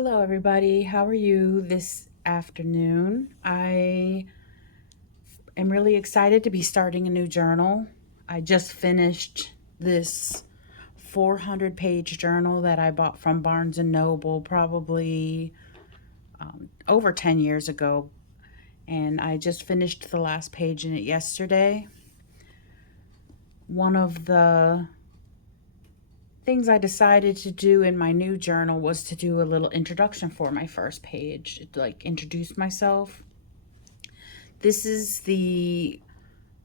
Hello, everybody. How are you this afternoon? I am really excited to be starting a new journal. I just finished this 400-page journal that I bought from Barnes& and Noble probably over 10 years ago, and I just finished the last page in it yesterday. One of the things I decided to do in my new journal was to do a little introduction for my first page, like introduce myself. This is the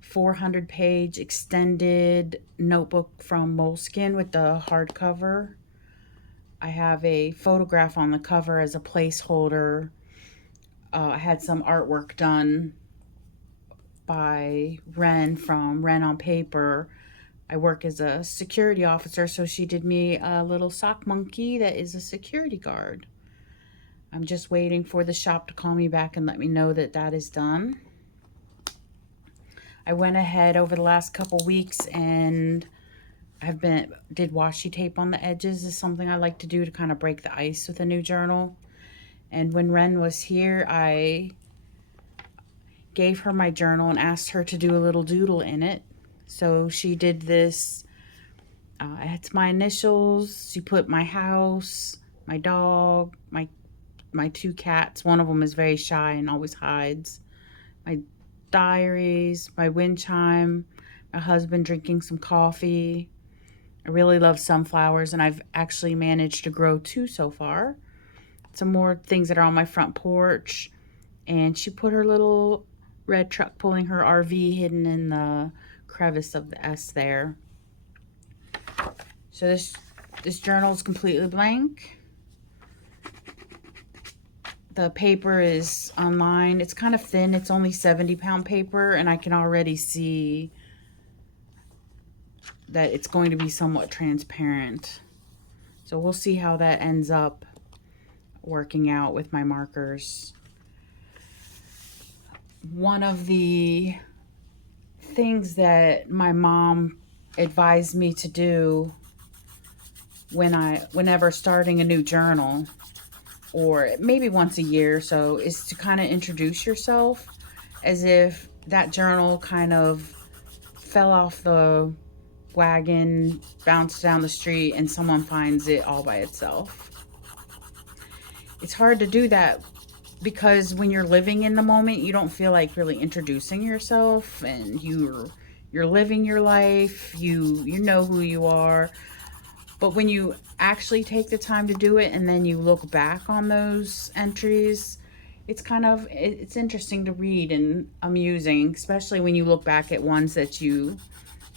400-page extended notebook from Moleskein with the hardcover. I have a photograph on the cover as a placeholder. I had some artwork done by Ren from Ren on Paper. I work as a security officer, so she did me a little sock monkey that is a security guard. I'm just waiting for the shop to call me back and let me know that that is done. I went ahead over the last couple weeks and did washi tape on the edges. Is something I like to do to kind of break the ice with a new journal. And when Ren was here, I gave her my journal and asked her to do a little doodle in it. So she did this. It's my initials. She put my house, my dog, my two cats. One of them is very shy and always hides. My diaries, my wind chime, my husband drinking some coffee. I really love sunflowers, and I've actually managed to grow 2 so far. Some more things that are on my front porch. And she put her little red truck pulling her RV hidden in the crevice of the S there. So this journal is completely blank. The paper is online. It's kind of thin. It's only 70-pound paper, and I can already see that it's going to be somewhat transparent. So we'll see how that ends up working out with my markers. One of the things that my mom advised me to do whenever starting a new journal, or maybe once a year or so, is to kind of introduce yourself as if that journal kind of fell off the wagon, bounced down the street, and someone finds it all by itself. It's hard to do that because when you're living in the moment, you don't feel like really introducing yourself, and you're living your life. You know who you are. But when you actually take the time to do it and then you look back on those entries, it's interesting to read and amusing, especially when you look back at ones that you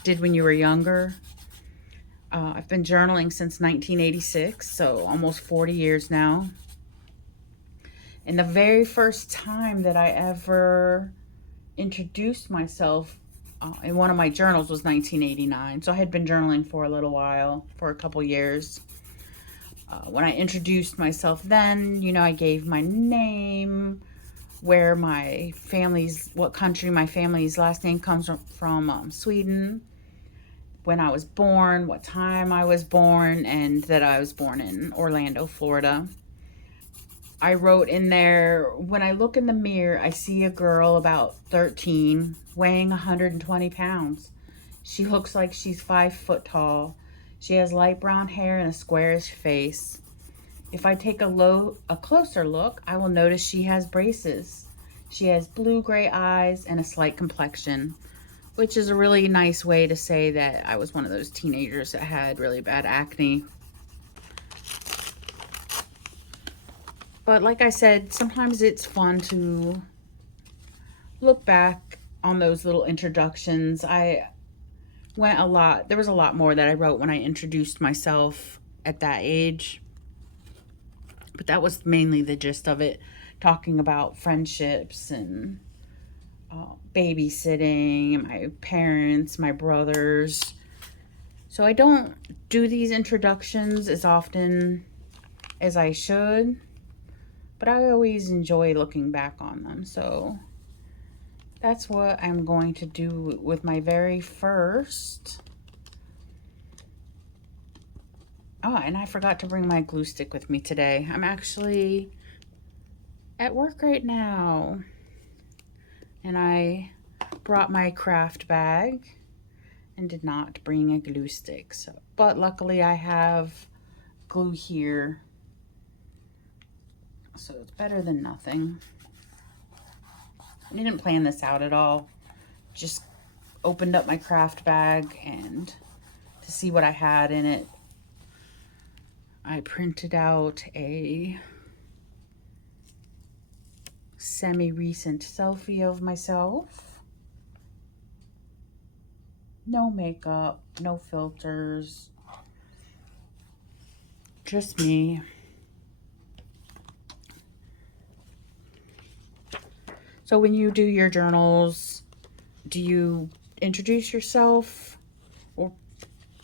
did when you were younger. I've been journaling since 1986, so almost 40 years now. And the very first time that I ever introduced myself in one of my journals was 1989. So I had been journaling for a little while, for a couple years. When I introduced myself then, I gave my name, what country my family's last name comes from, Sweden, when I was born, what time I was born, and that I was born in Orlando, Florida. I wrote in there, when I look in the mirror, I see a girl about 13 weighing 120 pounds. She looks like she's 5 foot tall. She has light brown hair and a squarish face. If I take a closer look, I will notice she has braces. She has blue-gray eyes and a slight complexion, which is a really nice way to say that I was one of those teenagers that had really bad acne. But like I said, sometimes it's fun to look back on those little introductions. There was a lot more that I wrote when I introduced myself at that age. But that was mainly the gist of it, talking about friendships and babysitting, my parents, my brothers. So I don't do these introductions as often as I should, but I always enjoy looking back on them. So that's what I'm going to do with my very first Oh, and I forgot to bring my glue stick with me today. I'm actually at work right now. And I brought my craft bag and did not bring a glue stick. So, but luckily I have glue here. So it's better than nothing. I didn't plan this out at all. Just opened up my craft bag and to see what I had in it, I printed out a semi-recent selfie of myself. No makeup, no filters, just me. So when you do your journals, do you introduce yourself, or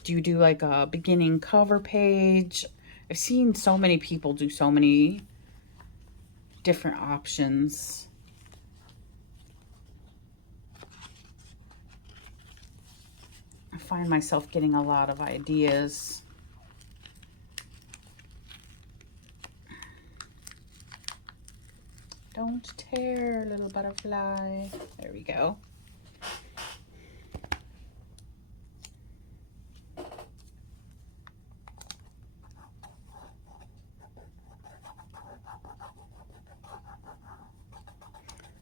do you do like a beginning cover page? I've seen so many people do so many different options. I find myself getting a lot of ideas. Don't tear, little butterfly. There we go.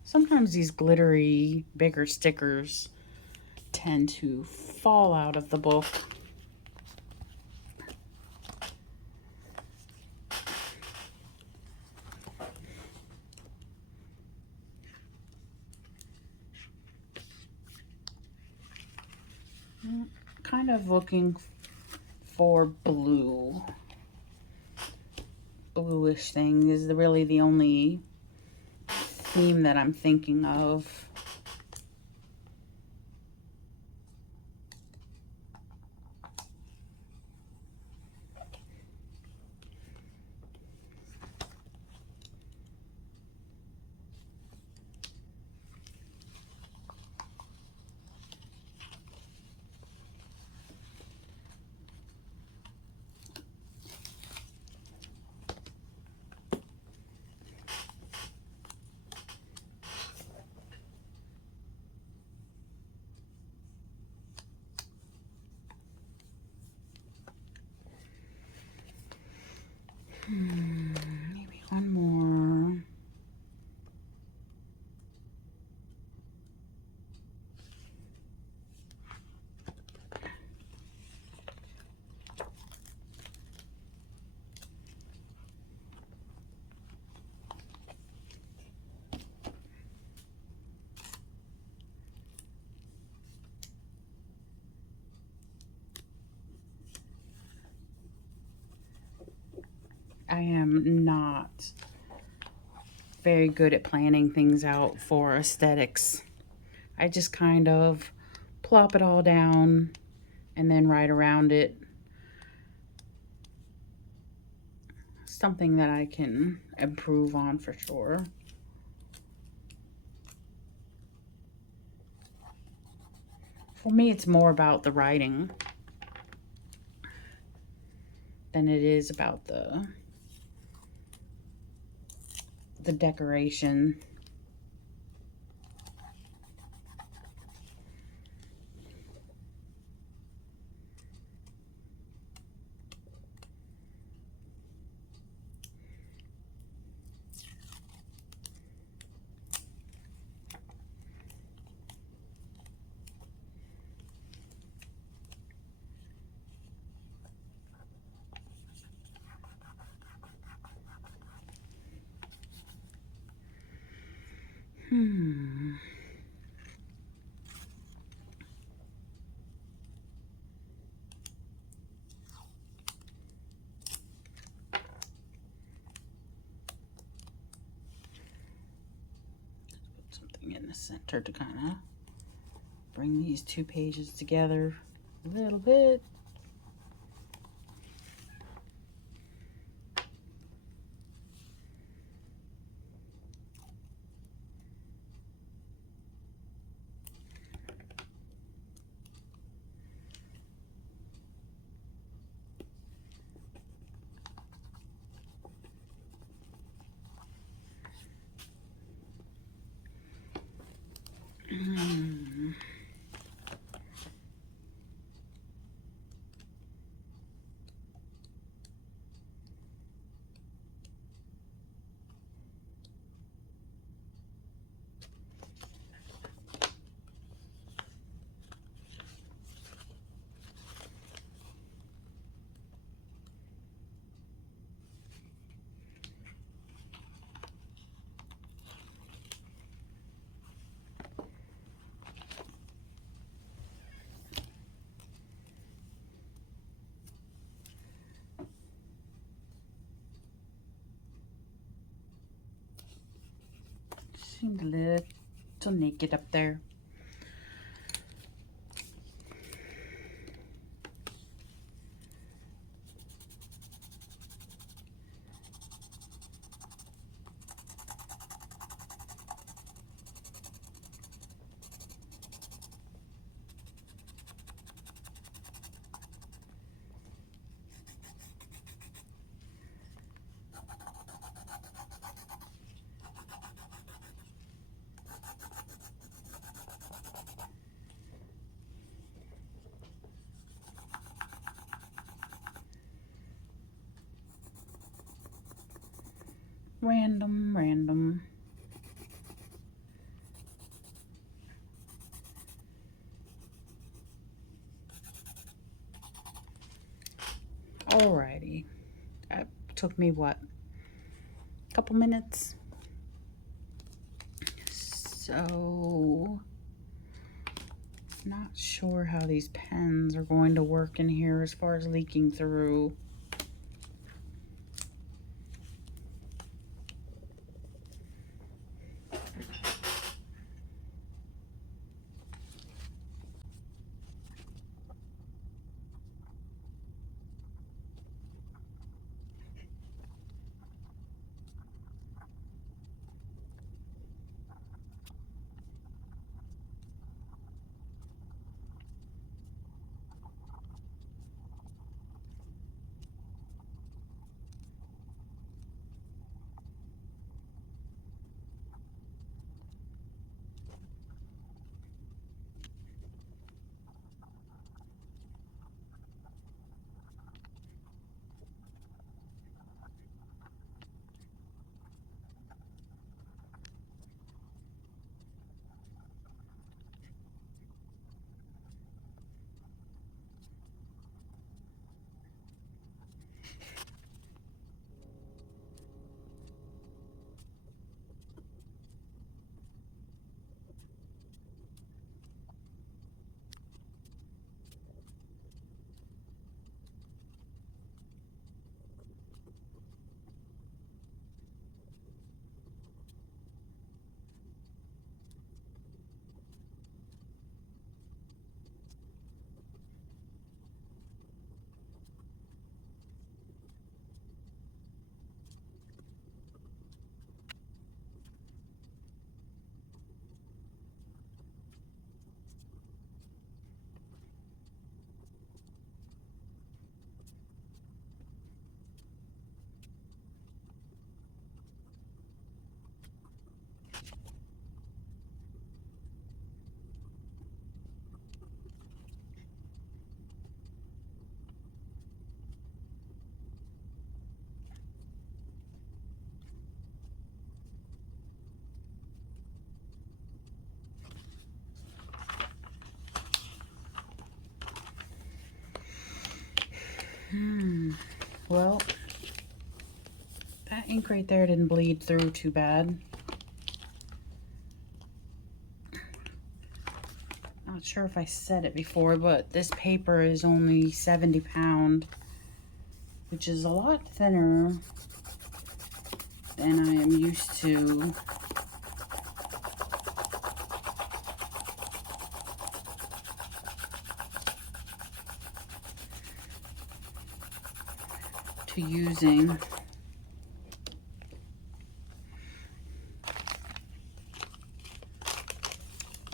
Sometimes these glittery, bigger stickers tend to fall out of the book. Kind of looking for blue. Bluish thing is really the only theme that I'm thinking of. Maybe one more. I am not very good at planning things out for aesthetics. I just kind of plop it all down and then write around it. Something that I can improve on for sure. For me, it's more about the writing than it is about the decoration. Put something in the center to kind of bring these two pages together a little bit. Seemed a little naked up there. Random. Alrighty. That took me what? A couple minutes. So, not sure how these pens are going to work in here as far as leaking through. Well, that ink right there didn't bleed through too bad. Not sure if I said it before, but this paper is only 70 pound, which is a lot thinner than I am used to. Using.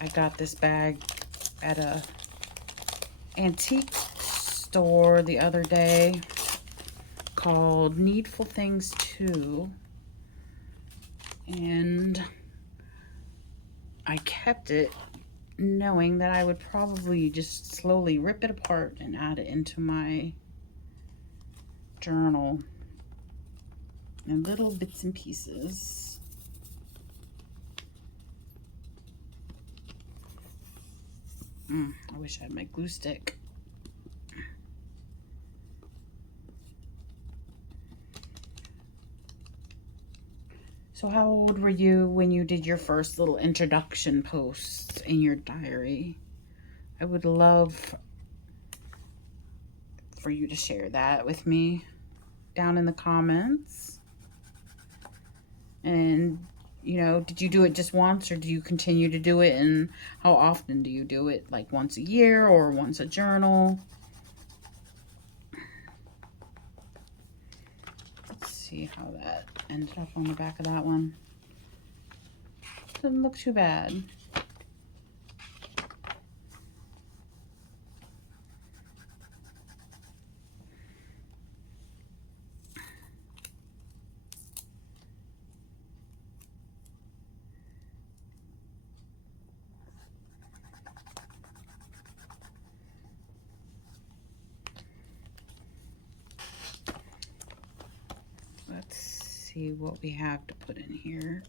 I got this bag at a antique store the other day called Needful Things 2, and I kept it knowing that I would probably just slowly rip it apart and add it into my journal in little bits and pieces. I wish I had my glue stick. So how old were you when you did your first little introduction posts in your diary? I would love for you to share that with me down in the comments. And, you know, did you do it just once, or do you continue to do it? And how often do you do it? Like once a year or once a journal? Let's see how that ended up on the back of that one. Doesn't look too bad. Let's see what we have to put in here.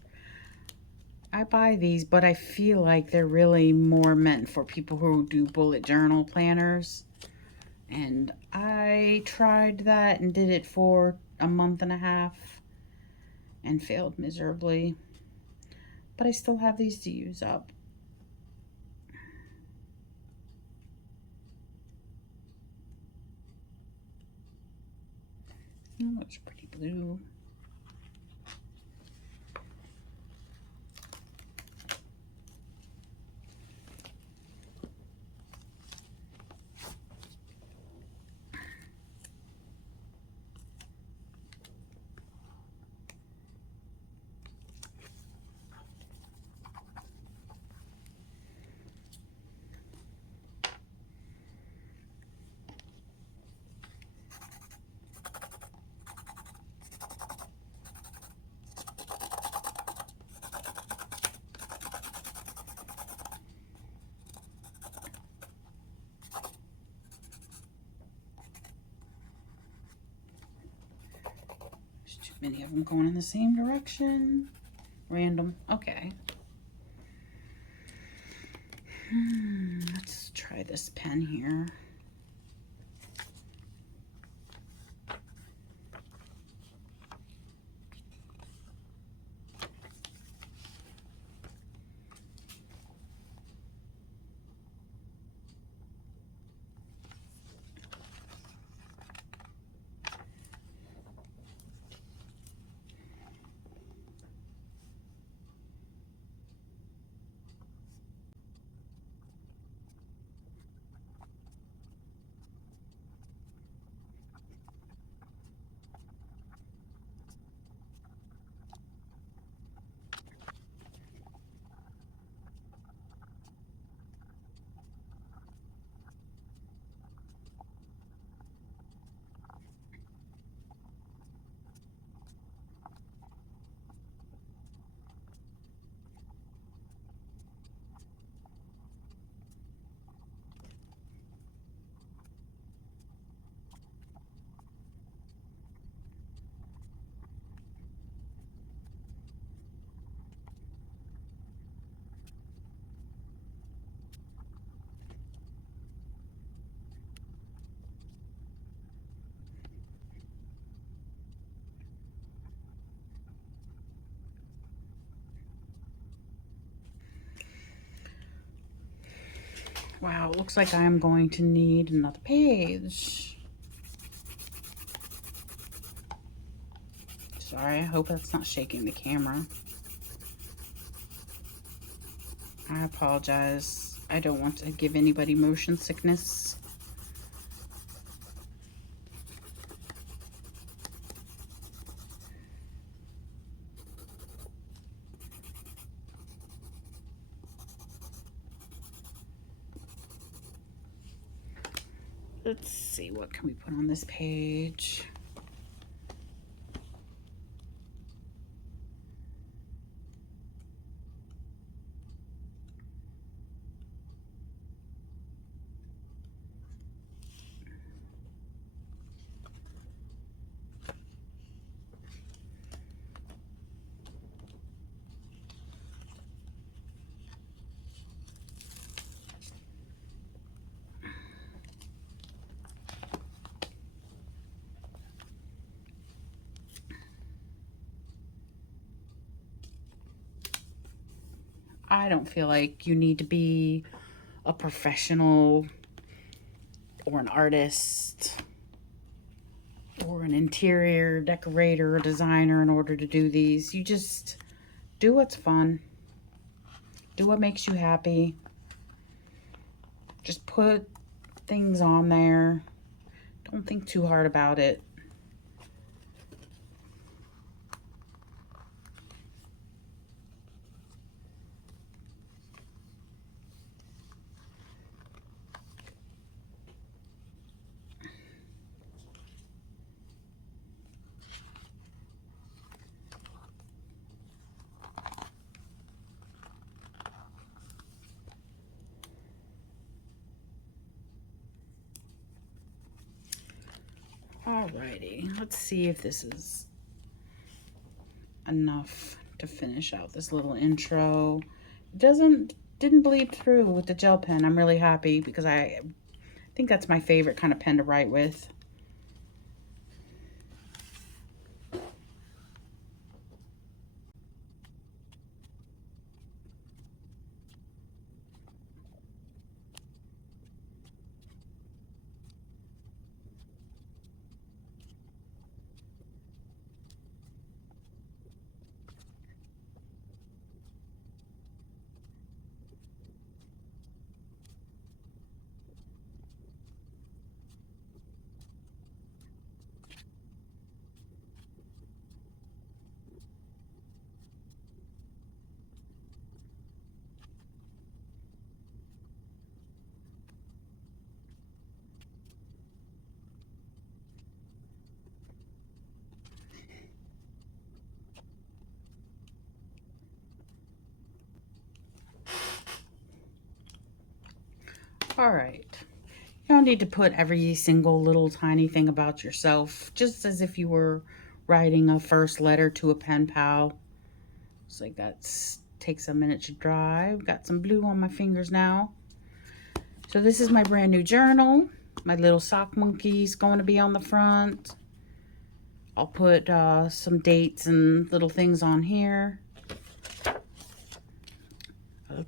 I buy these, but I feel like they're really more meant for people who do bullet journal planners. And I tried that and did it for a month and a half and failed miserably. But I still have these to use up. Oh, it's pretty blue. There's too many of them going in the same direction. Random. Okay. Let's try this pen here. Wow, it looks like I'm going to need another page. Sorry, I hope that's not shaking the camera. I apologize. I don't want to give anybody motion sickness. Let's see, what can we put on this page? I don't feel like you need to be a professional or an artist or an interior decorator or designer in order to do these. You just do what's fun. Do what makes you happy. Just put things on there. Don't think too hard about it. Alrighty, let's see if this is enough to finish out this little intro. It didn't bleed through with the gel pen. I'm really happy because I think that's my favorite kind of pen to write with. All right. You don't need to put every single little tiny thing about yourself, just as if you were writing a first letter to a pen pal. It's like that takes a minute to dry. I've got some blue on my fingers now. So this is my brand new journal. My little sock monkey's going to be on the front. I'll put some dates and little things on here. A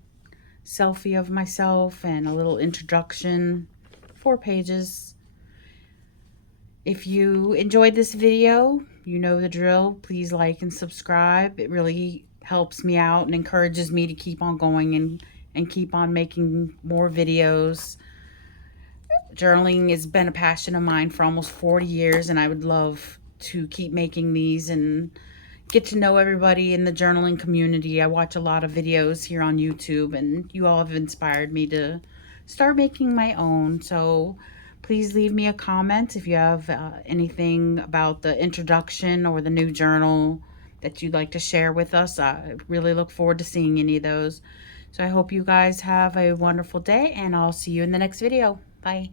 selfie of myself and a little introduction. 4 pages. If you enjoyed this video, you know the drill. Please like and subscribe. It really helps me out and encourages me to keep on going and keep on making more videos. Journaling has been a passion of mine for almost 40 years, and I would love to keep making these and get to know everybody in the journaling community. I watch a lot of videos here on YouTube, and you all have inspired me to start making my own. So please leave me a comment if you have anything about the introduction or the new journal that you'd like to share with us. I really look forward to seeing any of those. So I hope you guys have a wonderful day, and I'll see you in the next video. Bye.